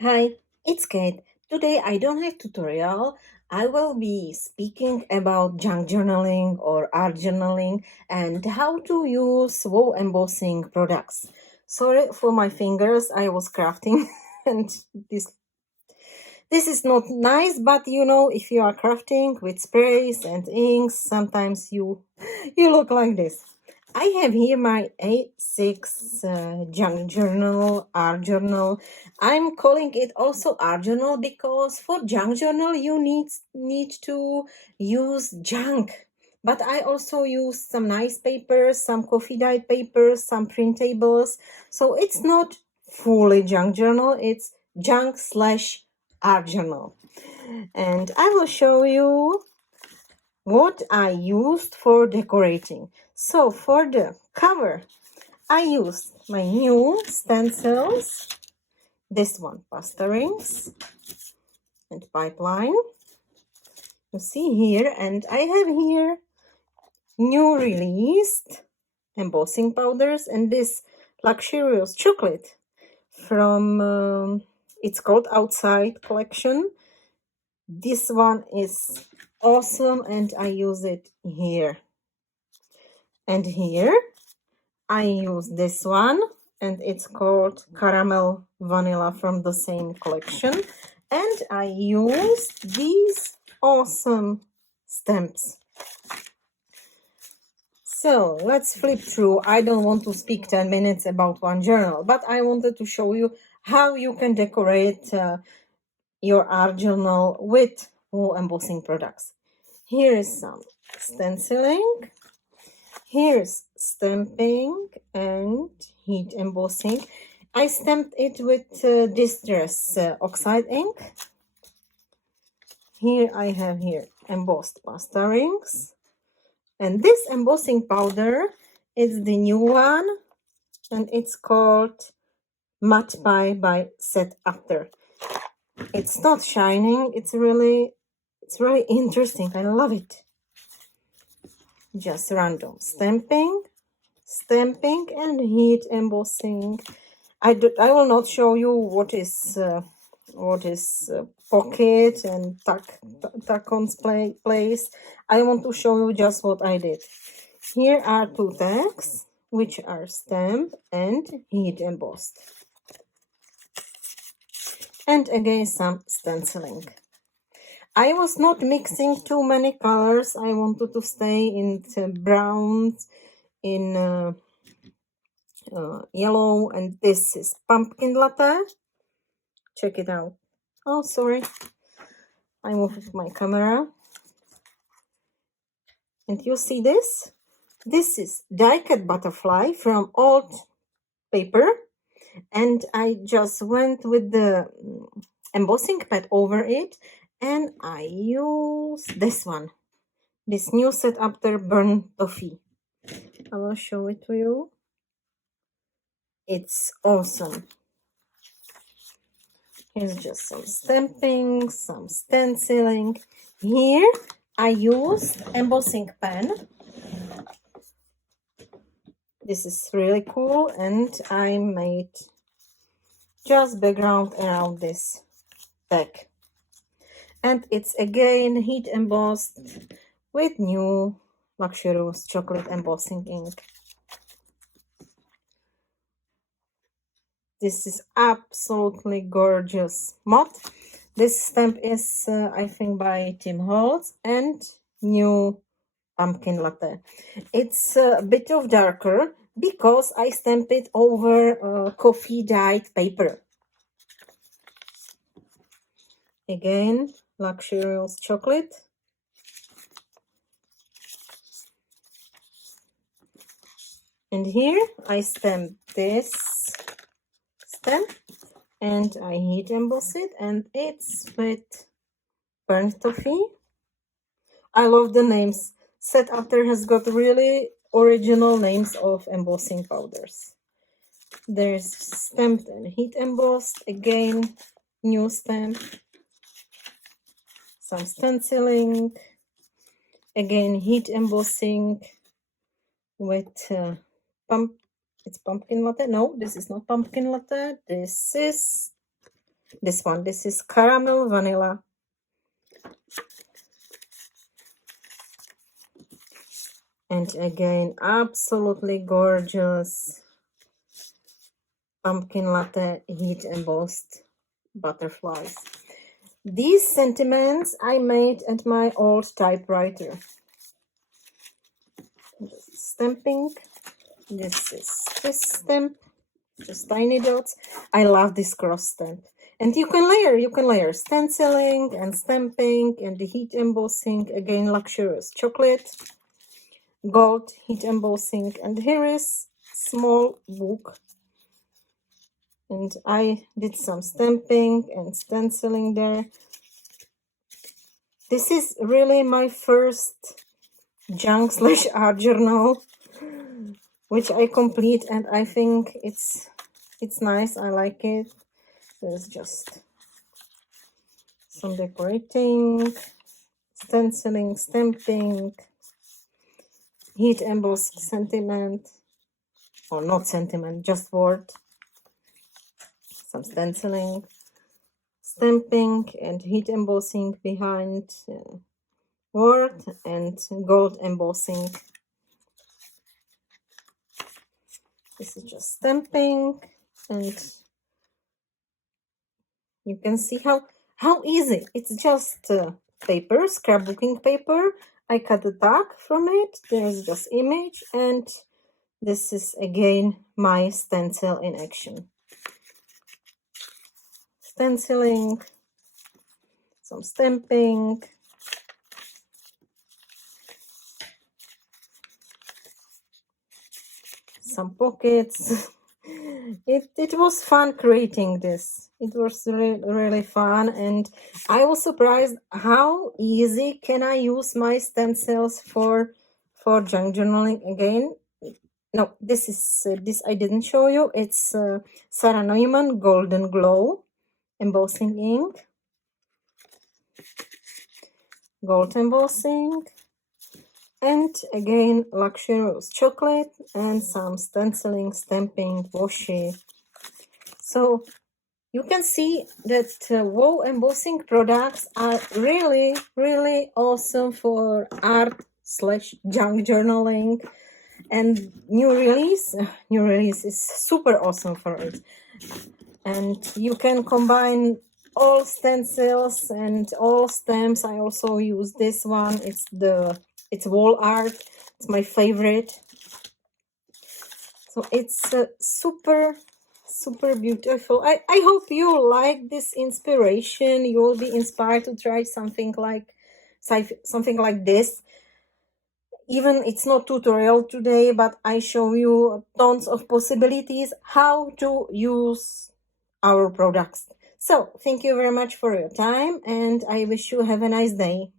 Hi, it's Kate. Today I don't have tutorial. I will be speaking about junk journaling or art journaling and how to use wall embossing products. Sorry for my fingers, I was crafting and this this is not nice, but if you are crafting with sprays and inks, sometimes you look like this. I have here my A6 junk journal, art journal. I'm calling it also art journal because for junk journal you need to use junk. But I also use some nice papers, some coffee dyed papers, some printables. So it's not fully junk journal, it's junk slash art journal. And I will show you what I used for decorating. So for the cover, I used my new stencils, this one, pasta rings and pipeline. You see here, and I have here new released embossing powders and this luxurious chocolate from, it's called Outside collection. This one is awesome and I use it here. And here I use this one and it's called Caramel Vanilla from the same collection. And I use these awesome stamps. So let's flip through. I don't want to speak 10 minutes about one journal, but I wanted to show you how you can decorate your art journal with wool embossing products. Here is some stenciling. Here's stamping and heat embossing. I stamped it with Distress oxide ink. Here I have here embossed pasta rings. And this embossing powder is the new one and it's called Matte Pie by Set After. It's not shining, it's really interesting. I love it. Just random stamping and heat embossing. I will not show you what is pocket and tuck on place. I want to show you just what I did. Here are two tags which are stamped and heat embossed, and again some stenciling. I was not mixing too many colors. I wanted to stay in the browns, in yellow, and this is pumpkin latte. Check it out. Oh, sorry. I moved my camera. And you see this? This is die-cut butterfly from old paper. And I just went with the embossing pad over it. And I used this one. This new Set After Burnt Toffee. I will show it to you. It's awesome. Here's just some stamping, some stenciling. Here I used embossing pen. This is really cool and I made just background around this tag. And it's again heat embossed with new luxurious chocolate embossing ink. This is absolutely gorgeous moth. This stamp is, I think, by Tim Holtz and new pumpkin latte. It's a bit of darker because I stamped it over coffee dyed paper. Again, luxurious chocolate. And here I stamp this stamp and I heat emboss it, and it's with burnt toffee. I love the names. Set After has got really original names of embossing powders. There's stamped and heat embossed, again new stamp, some stenciling, again heat embossing with it's pumpkin latte. No, this is not pumpkin latte. This is This is caramel vanilla. And again, absolutely gorgeous pumpkin latte heat embossed butterflies. These sentiments I made at my old typewriter. Just stamping. This is Swiss stamp, just tiny dots. I love this cross stamp. And you can layer stenciling and stamping and the heat embossing. Again, luxurious chocolate, gold heat embossing. And here is small book. And I did some stamping and stenciling there. This is really my first junk/art journal, which I complete, and I think it's nice. I like it. There's just some decorating, stenciling, stamping, heat embossed sentiment, or not sentiment, just word, some stenciling, stamping and heat embossing behind word, and gold embossing. This is just stamping, and you can see how easy. It's just paper, scrapbooking paper. I cut a tag from it. There's just image, and this is again my stencil in action. Stenciling, some stamping, some pockets. It was fun creating this. It was really fun, and I was surprised how easy can I use my stencils for junk journaling. Again, no, this is this I didn't show you. It's Sarah Neumann Golden Glow embossing ink, gold embossing, and again luxurious chocolate and some stenciling, stamping, washi. So you can see that WoW embossing products are really awesome for art/junk journaling, and new release is super awesome for it. And you can combine all stencils and all stamps. I also use this one. It's wall art. It's my favorite. So it's super beautiful. I hope you like this inspiration. You will be inspired to try something like this. Even it's not tutorial today, but I show you tons of possibilities how to use our products. So thank you very much for your time, and I wish you have a nice day.